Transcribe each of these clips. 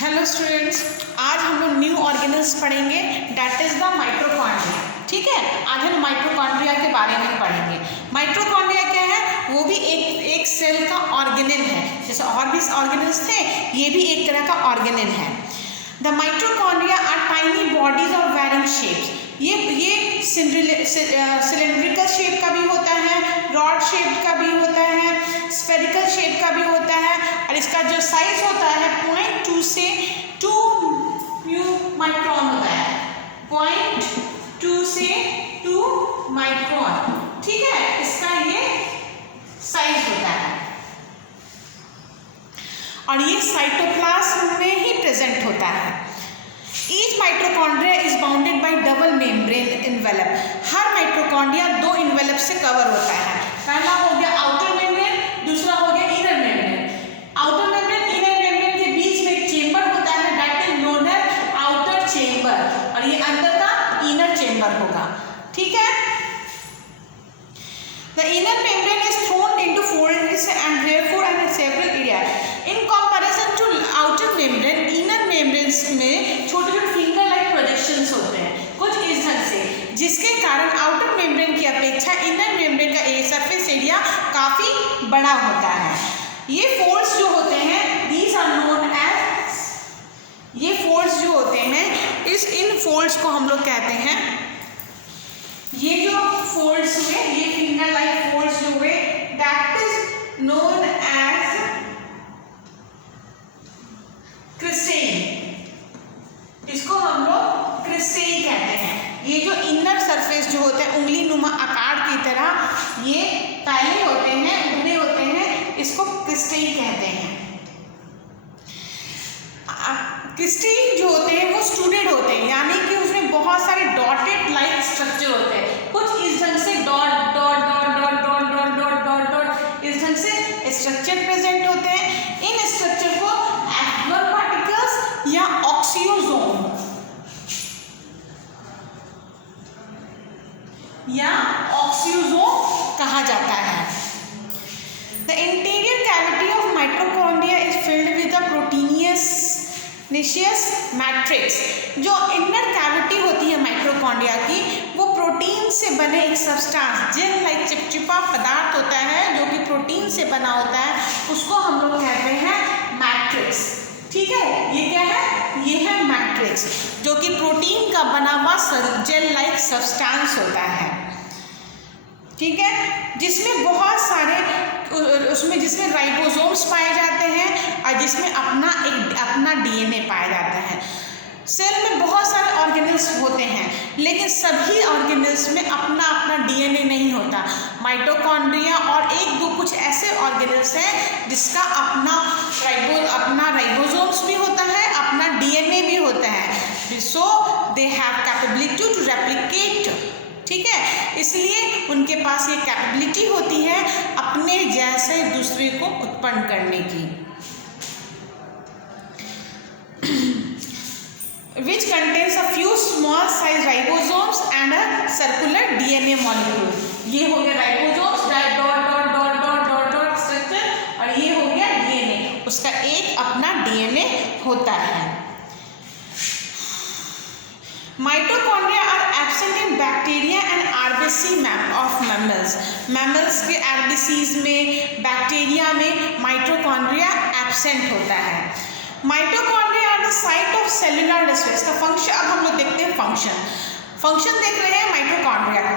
Hello students, आज हम लोग न्यू ऑर्गेनल्स पढ़ेंगे, डैट इज द माइटोकॉन्ड्रिया। ठीक है, आज हम माइटोकॉन्ड्रिया के बारे में पढ़ेंगे। माइटोकॉन्ड्रिया क्या है? वो भी एक सेल का ऑर्गेनल है। जैसे और भी ऑर्गेनल्स थे, ये भी एक तरह का ऑर्गेनल है। The mitochondria are tiny bodies of varying shapes. ये सिलेंड्रिकल शेप का भी होता है, रॉड शेप का भी होता है, स्फेरिकल शेप का भी होता है, और इसका जो साइज होता है 0.2 से 2 माइक्रोन होता है। 0.2 से 2 माइक्रोन, ठीक है, इसका ये साइज होता है। और ये साइटोप्लाज्म में ही प्रेजेंट होता है। Each mitochondria is bounded by double membrane envelope. Her mitochondria दो इन्वेलप से कवर होता है। पहला हो गया आउटर मेम्ब्रेन, दूसरा हो गया inner membrane. Outer membrane inner membrane के बीच में एक चेम्बर होता है, that is known as outer chamber, और ये अंदर का इनर चेम्बर होगा। ठीक है, The inner membrane is thrown into folds and therefore in several areas. In comparison to outer membrane, inner membranes में छोटे-छोटे finger-like projections होते हैं, कुछ इस ढंग से, जिसके कारण outer membrane की अपेक्षा inner membrane का सरफेस एरिया काफी बड़ा होता है। ये folds जो होते हैं, these are known as, ये folds जो होते हैं, इन folds को हम लोग कहते हैं, ये जो फोल्ड्स हुए, ये फिंगर लाइक फोल्ड्स जो हुए, दैट इज नोन एज क्रिस्टेई। इसको हम लोग क्रिस्टेई कहते हैं। ये जो इनर सरफेस जो होते हैं उंगली नुमा आकार की तरह, ये पहले होते हैं, उगने होते हैं, इसको क्रिस्टेई कहते हैं। क्रिस्टेई जो होते हैं वो स्टूडेड होते हैं, यानी कि उसमें बहुत सारे डॉटेड लाइक स्ट्रक्चर होते हैं, कुछ इस ढंग से dot dot dot dot dot dot dot dot dot इस ढंग से स्ट्रक्चर प्रेजेंट होते हैं। इन स्ट्रक्चर को एब्जॉर्ब पार्टिकल्स या ऑक्सियोसोम कहा जाता है। The interior cavity of mitochondria is filled with the proteinaceous matrix. जो इनर कैविटी होती है माइटोकॉन्ड्रिया की, वो प्रोटीन से बने एक सब्सटेंस, जेल लाइक चिपचिपा पदार्थ होता है जो कि प्रोटीन से बना होता है, उसको हम लोग कहते हैं मैट्रिक्स। ठीक है, ये क्या है? ये है मैट्रिक्स, जो कि प्रोटीन का बना हुआ जेल लाइक सब्सटेंस होता है। ठीक है, जिसमें बहुत सारे जिसमें राइबोसोम्स पाए जाते हैं और जिसमें अपना डीएनए पाया जाता है। सेल में बहुत सारे ऑर्गेनल्स होते हैं, लेकिन सभी ऑर्गेनल्स में अपना डीएनए नहीं होता। माइटोकॉन्ड्रिया और एक दो कुछ ऐसे ऑर्गेनल्स हैं जिसका अपना राइबोसोम्स भी होता है, अपना डीएनए भी होता है। So they have capability to replicate. ठीक है, इसलिए उनके पास ये कैपेबिलिटी होती है अपने जैसे दूसरे को उत्पन्न करने की। Which contains a few small size ribosomes and a circular DNA molecule. ये हो गया ribosomes, dot dot dot dot dot dot structure, और ये हो गया डीएनए, उसका एक अपना डीएनए होता है। Mitochondria are absent in bacteria and RBC of mammals. Mammals के आरबीसीज में, बैक्टीरिया में माइटोकॉन्ड्रिया एब्सेंट होता है। Mitochondria are the site of cellular respiration. का फंक्शन अब हम लोग देखते हैं। फंक्शन देख रहे हैं माइटोकॉन्ड्रिया का।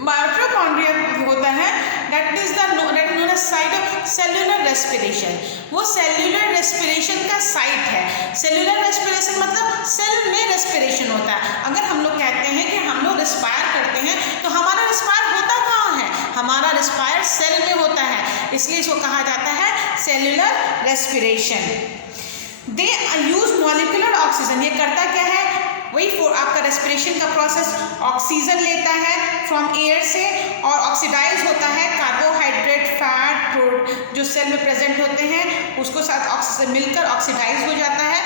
माइटोकॉन्ड्रिया होता है that is known as site of cellular respiration. वो सेलुलर रेस्पिरेशन का साइट है। सेलुलर रेस्पिरेशन मतलब सेल में रेस्पिरेशन होता है। अगर हम लोग कहते हैं कि हम लोग रिस्पायर करते हैं, तो हमारा रिस्पायर होता कहाँ है? हमारा रिस्पायर सेल में होता है, इसलिए इसको कहा जाता है सेलुलर रेस्पिरेशन। दे यूज मॉलिक्यूलर ऑक्सीजन। ये करता क्या है? वही आपका रेस्पिरेशन का प्रोसेस, ऑक्सीजन लेता है फ्रॉम एयर से और ऑक्सीडाइज होता है कार्बोहाइड्रेट, फैट जो सेल में प्रेजेंट होते हैं, उसको साथ ऑक्सीजन मिलकर ऑक्सीडाइज हो जाता है।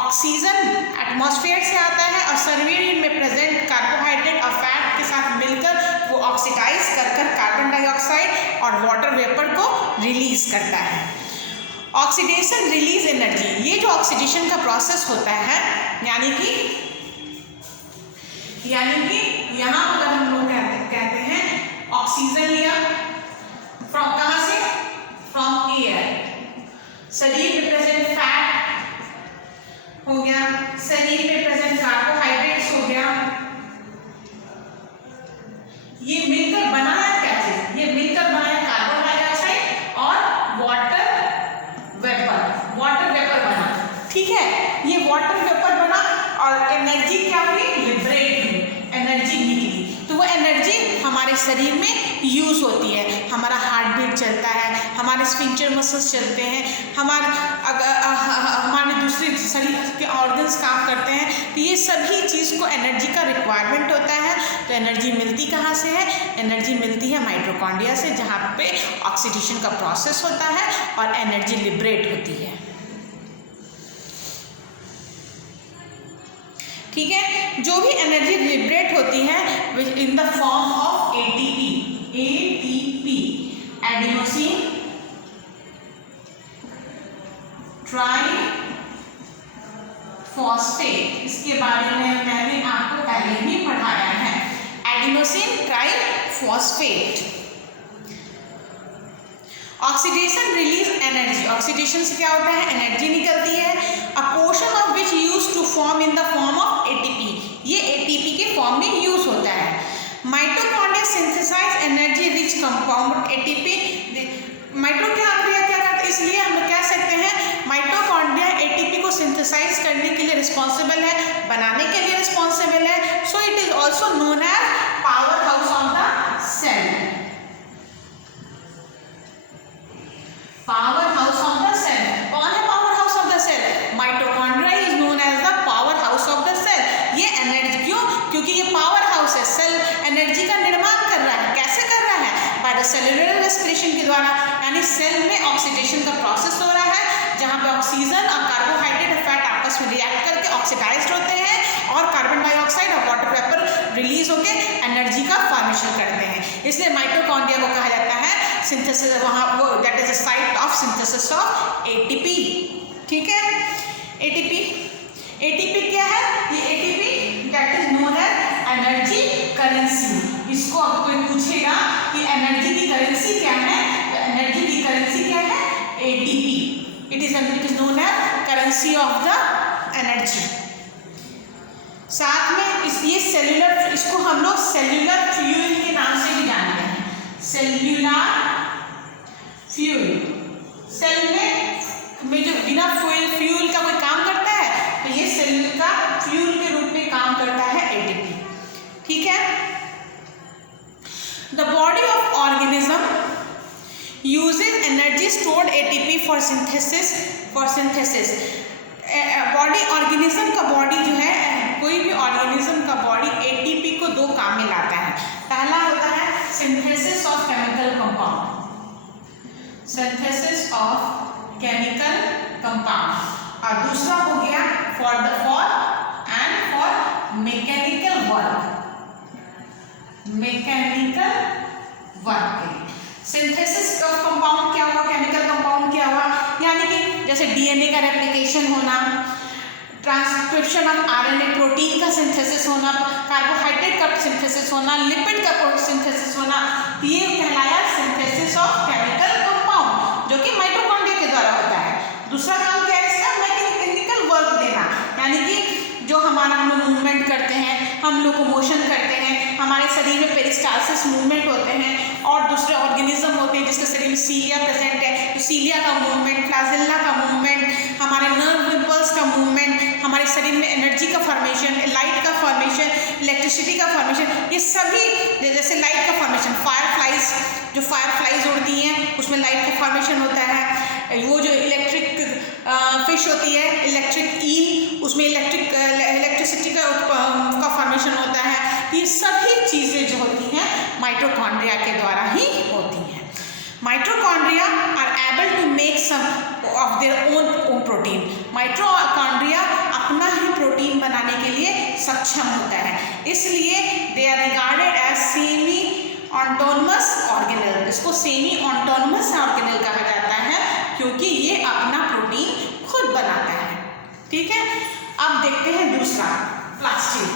ऑक्सीजन एटमॉस्फेयर से आता है और शरीर में प्रेजेंट कार्बोहाइड्रेट और फैट के साथ मिलकर वो ऑक्सीडाइज कर कार्बन डाइऑक्साइड और वाटर वेपर को रिलीज करता है। ऑक्सीडेशन रिलीज एनर्जी, ये जो ऑक्सीडेशन का प्रोसेस होता है यानी कि यहाँ अगर हम लोग कहते हैं ऑक्सीजन लिया फ्रॉम कहाँ से, फ्रॉम एयर, शरीर में प्रेजेंट फैट हो गया, शरीर में प्रेजेंट कार्बोहाइड्रेट्स हो गया, ये मिलकर बनाया क्या चीज, ये मिलकर बनाया कार्बन डाइऑक्साइड और वाटर वेपर बना, ठीक है। ये वाटर वेपर बना और एनर्जी क्या हुई, लिबरेट हुई, एनर्जी निकली, तो वो एनर्जी हमारे शरीर में यूज होती है, हमारा हार्ट बीट चलता है, हमारे स्फिंक्टर मसल्स चलते हैं, हमारे दूसरे शरीर के ऑर्गन्स काम करते हैं, तो ये सभी चीज़ को एनर्जी का रिक्वायरमेंट होता है। तो एनर्जी मिलती कहाँ से है, एनर्जी मिलती है माइटोकॉन्ड्रिया से, जहाँ पे ऑक्सीडेशन का प्रोसेस होता है और एनर्जी लिबरेट होती है, ठीक है। जो भी एनर्जी लिबरेट होती है in the form of ATP, adenosine triphosphate, इसके बारे में मैंने आपको पहले ही पढ़ाया है, adenosine triphosphate. Oxidation release energy, oxidation से क्या होता है, एनर्जी निकलती है, a portion of which use to form in the form of ATP, ये एटीपी के फॉर्म में यूज होता है। Mitochondria synthesize energy rich compound ATP, mitochondria क्या करता है, इसलिए हम कह सकते हैं माइटोकॉन्ड्रिया एटीपी को सिंथेसाइज करने के लिए रिस्पॉन्सिबल है, बनाने के लिए रिस्पॉन्सिबल है। So it is also known as power house of the cell, power house of the cell. कौन है power house of the cell, mitochondria is known as the power house of the cell. ये energy क्यों, क्योंकि ये power house है, cell energy का निर्माण कर रहा है, कैसे कर रहा है, बाय द सेलुलर रेस्पिरेशन के द्वारा, यानी सेल में ऑक्सीडेशन का प्रोसेस हो रहा है, जहाँ पे ऑक्सीजन और कार्बोहाइड्रेट और फैट आपस में रिएक्ट करके ऑक्सीडाइज्ड होते हैं और कार्बन डाइऑक्साइड और वाटर वेपर रिलीज होकर एनर्जी का फॉर्मेशन करते हैं। इसलिए माइटोकॉन्ड्रिया को कहा जाता है सिंथेसिस, वहाँ वो that is the site of synthesis of ATP, ठीक है। एटीपी क्या है, ये ATP that is known as energy currency. इसको अब कोई पूछेगा कि एनर्जी की करेंसी क्या है, तो एनर्जी की करेंसी क्या है, ATP, it is known as currency of the energy. साथ में ये सेल्यूलर, इसको हम लोग सेल्यूलर फ्यूल के नाम से भी जानते हैं, सेल्यूलर फ्यूल। सेल में जो बिना फ्यूल का कोई काम करता है, तो ये सेल का फ्यूल के रूप में काम करता है एटीपी, ठीक है। The body of organism uses energy stored ATP for synthesis, body, organism का बॉडी जो है, कोई भी ऑर्गेनिज्म का बॉडी एटीपी को दो काम में लाता है। पहला होता है synthesis of chemical compound, synthesis of chemical compound, और दूसरा हो गया for mechanical work. Synthesis of compound क्या हुआ, केमिकल कंपाउंड क्या हुआ, यानी कि जैसे डीएनए का रेप्लिकेशन होना, ट्रांसक्रिप्शन ऑफ आरएनए, प्रोटीन का सिंथेसिस होना, कार्बोहाइड्रेट का सिंथेसिस होना, लिपिड का सिंथेसिस होना, ये कहलाया सिंथेसिस ऑफ केमिकल कंपाउंड, जो कि माइटोकॉन्ड्रिया के द्वारा होता है। दूसरा काम क्या है इसका, मैकेनिकल वर्क देना, यानी कि जो हमारा हम लोग मूवमेंट करते हैं, हम लोकोमोशन करते हैं, हमारे शरीर में पेरिस्टालसिस मूवमेंट होते हैं, और दूसरे ऑर्गेनिज्म होते हैं जिसके शरीर में सीलिया प्रेजेंट है, तो सीलिया का मूवमेंट, फ्लैजेला का मूवमेंट, हमारे नर्व इम्पल्स का मूवमेंट, हमारे शरीर में एनर्जी का फॉर्मेशन, लाइट का फॉर्मेशन, इलेक्ट्रिसिटी का फॉर्मेशन, ये सभी, जैसे लाइट का फॉर्मेशन, फायरफ्लाइज, जो फायरफ्लाइज उड़ती हैं उसमें लाइट का फॉर्मेशन होता है, वो जो इलेक्ट्रिक फिश होती है, इलेक्ट्रिक ईल, उसमें इलेक्ट्रिसिटी का फॉर्मेशन होता है। ये सभी चीज़ें जो होती हैं माइटोकॉन्ड्रिया के द्वारा ही होती हैं। Mitochondria are able to make some of their own protein, mitochondria अपना ही प्रोटीन बनाने के लिए सक्षम होता है, इसलिए they are regarded as semi autonomous organelle. इसको सेमी ऑटोनमस ऑर्गेनेल कहा जाता है, क्योंकि ये अपना प्रोटीन खुद बनाता है। ठीक है, अब देखते हैं दूसरा plastid.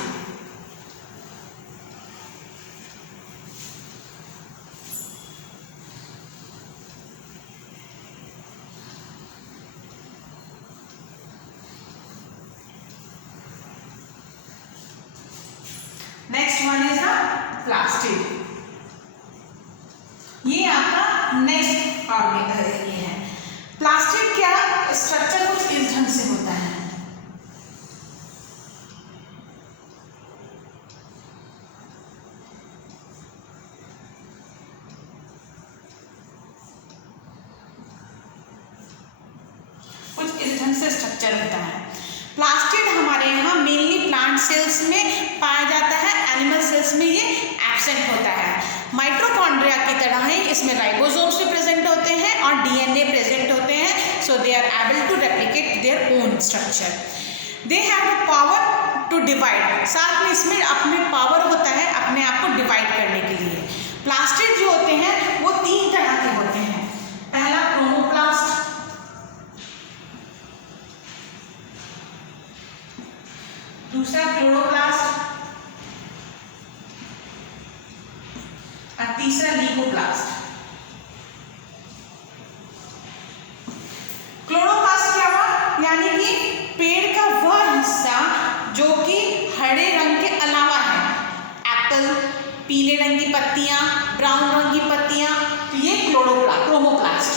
Next one is the plastid. ये आपका नेक्स्ट ऑर्गेन ये है। प्लास्टिड क्या स्ट्रक्चर कुछ इस ढंग से होता है। कुछ इस ढंग से स्ट्रक्चर होता है। प्लास्टिड हमारे यहाँ मेनली प्लांट सेल्स में पाया जाता है, एनिमल सेल्स में ये एब्सेंट होता है। माइटोकॉन्ड्रिया की तरह ही इसमें राइबोसोम्स भी प्रेजेंट होते हैं और डीएनए प्रेजेंट होते हैं, so they are able to replicate their own structure. They have the power to divide, साथ में इसमें अपने पावर होता है अपने आप को डिवाइड करने के लिए। प्लास्टिड जो होते हैं वो 3 तरह के होते हैं। पहला क्रोमोप्लास्ट, दूसरा क्लोरोप्लास्ट और तीसरा लीकोप्लास्ट। क्लोरोप्लास्ट क्या हुआ, यानी कि पेड़ का वह हिस्सा जो कि हरे रंग के अलावा है, एप्पल, पीले रंग की पत्तियां, ब्राउन रंग की पत्तियां, तो ये क्रोमोप्लास्ट।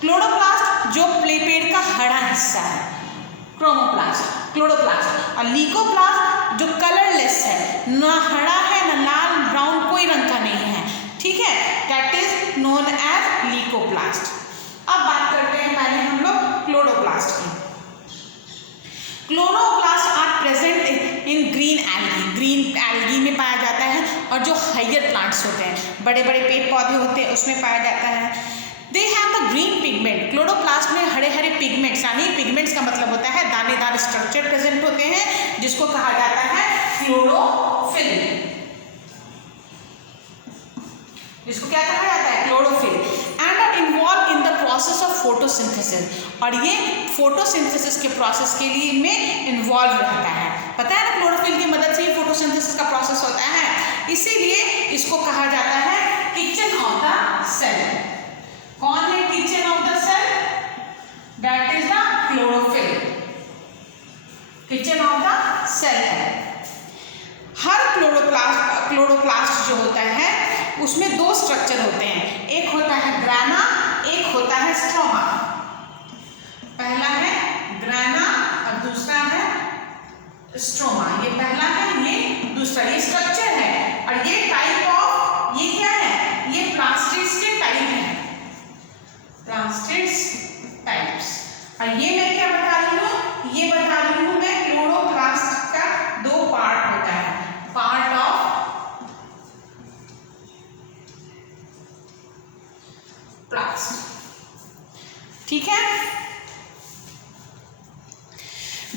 क्लोरोप्लास्ट जो पेड़ का हरा हिस्सा है, क्लोरोप्लास्ट। और लीकोप्लास्ट जो कलरलेस है, ना हरा है ना लाल ब्राउन, कोई रंग का नहीं है। ठीक है, that is known as leucoplast. अब बात करते हैं पहले हम लोग क्लोरोप्लास्ट की। Chloroplast are present in green algae, green algae में पाया जाता है, और जो हायर प्लांट्स होते हैं, बड़े बड़े पेड़ पौधे होते हैं, उसमें पाया जाता है। दे have the green pigment, chloroplast में हरे हरे पिगमेंट्स, यानी पिगमेंट्स का मतलब होता है दानेदार स्ट्रक्चर प्रेजेंट होते हैं, जिसको कहा जाता है क्लोरोफिल। इसको क्या कहा जाता है, chlorophyll. And are involve in the process of photosynthesis, और ये फोटोसिंथेसिस के प्रोसेस के लिए में इन्वॉल्व रहता है। पता है ना, क्लोरोफिल की मदद से ही फोटोसिंथेसिस का प्रोसेस होता है, इसीलिए इसको कहा जाता है किचन ऑफ द सेल। कौन है kitchen of the cell, that is the chlorophyll, kitchen of the cell है। हर क्लोरोप्लास्ट जो होता है उसमें 2 स्ट्रक्चर होते हैं, एक होता है ग्राना, एक होता है स्ट्रोमा। पहला है ग्राना और दूसरा है स्ट्रोमा। ये पहला है, ये दूसरा, ये स्ट्रक्चर है, और ये टाइप ऑफ, ये क्या है, ये प्लास्टिड्स के टाइप है, प्लास्टिड्स टाइप्स। और ये मैं क्या बता रही हूँ, ये बता रही हूँ मैं क्लोरोप्लास्ट का 2 पार्ट होता है, पार्ट ऑफ प्लास्ट। ठीक है,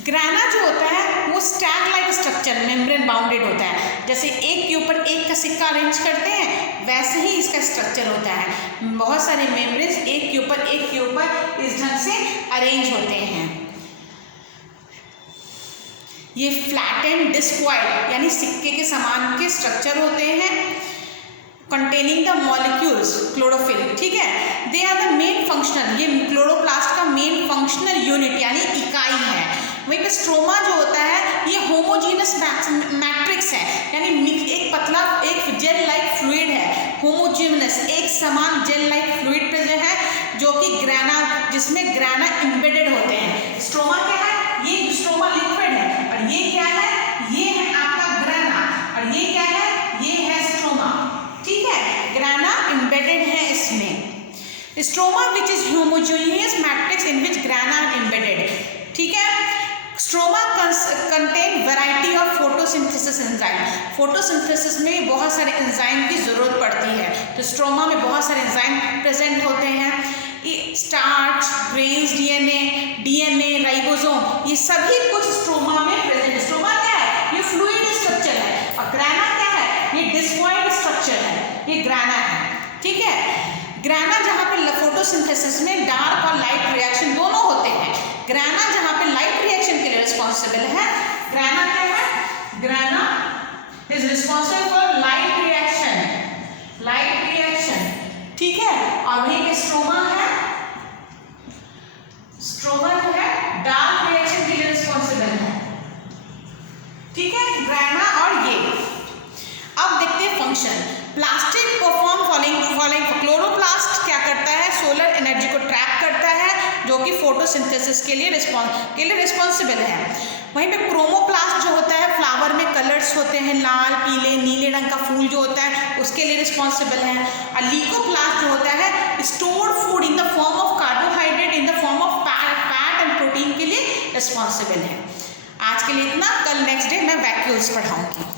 ग्राना जो होता है वो Stag like structure, membrane bounded होता है, जैसे एक के ऊपर एक का सिक्का अरेंज करते हैं वैसे ही इसका स्ट्रक्चर होता है। बहुत सारे मेम्ब्रेन्स एक के ऊपर इस ढंग से अरेंज होते हैं। ये फ्लैट एंड डिस्क्वाइड, यानी सिक्के के समान के स्ट्रक्चर होते हैं, कंटेनिंग द मॉलिक्यूल्स क्लोरोफिल। ठीक है, they are the main functional, ये क्लोरोप्लास्ट का मेन फंक्शनल यूनिट यानी इकाई है। वहीं पे स्ट्रोमा जो होता है ये होमोजीनस मैट्रिक्स है, यानी एक पतला एक जेल लाइक फ्लूइड है, होमोजीनस एक समान जेल लाइक फ्लूइड पे जो है, जो कि ग्राना, जिसमें ग्राना एम्बेडेड होते हैं। स्ट्रोमा क्या है, ये स्ट्रोमा लिक्विड है, और ये क्या है, ये है आपका ग्राना, और ये क्या है, ये है स्ट्रोमा। ठीक है, ग्राना एम्बेडेड है इसमें। Stroma which is homogeneous matrix in which ग्राना embedded. ठीक है, stroma contain variety of photosynthesis enzyme, photosynthesis में बहुत सारे एंजाइम की जरूरत पड़ती है, तो स्ट्रोमा में बहुत सारे एंजाइम प्रेजेंट होते हैं। स्टार्च, ग्रेन्स, डीएनए, राइबोसोम, ये सभी कुछ स्ट्रोमा में प्रेजेंट। स्ट्रोमा क्या है, ये फ्लूइड स्ट्रक्चर है, और ग्राना क्या है, ये डिस्क्वाइड स्ट्रक्चर है, ये ग्राना है। ठीक है, ग्राना जहाँ पे फोटोसिंथेसिस में डार्क और लाइट रिएक्शन दोनों होते हैं, ग्राना जहाँ पे लाइट रिएक्शन के लिए रिस्पॉन्सिबल है, ग्राना क्या है, ग्राना is responsible for light reaction, ठीक है। और वहीं पे स्ट्रोमा है, स्ट्रोमा जो है डार्क रिएक्शन के लिए रिस्पॉन्सिबल है, ठीक है, ग्राना और ये। अब देखते हैं function. Plastic perform following chloroplast क्या करता है, सोलर एनर्जी को ट्रैप करता है, जो कि फोटोसिंथेसिस के लिए रिस्पॉन्सिबल है। वहीं पे क्रोमोप्लास्ट जो होता है, फ्लावर में कलर्स होते हैं, लाल, पीले, नीले रंग का फूल जो होता है उसके लिए रिस्पॉन्सिबल है। और लीकोप्लास्ट जो होता है, stored food in the form of carbohydrate in the form of fat and protein के लिए रिस्पॉन्सिबल है। आज के लिए इतना, कल नेक्स्ट डे मैं वैक्यूल्स पढ़ाऊंगी।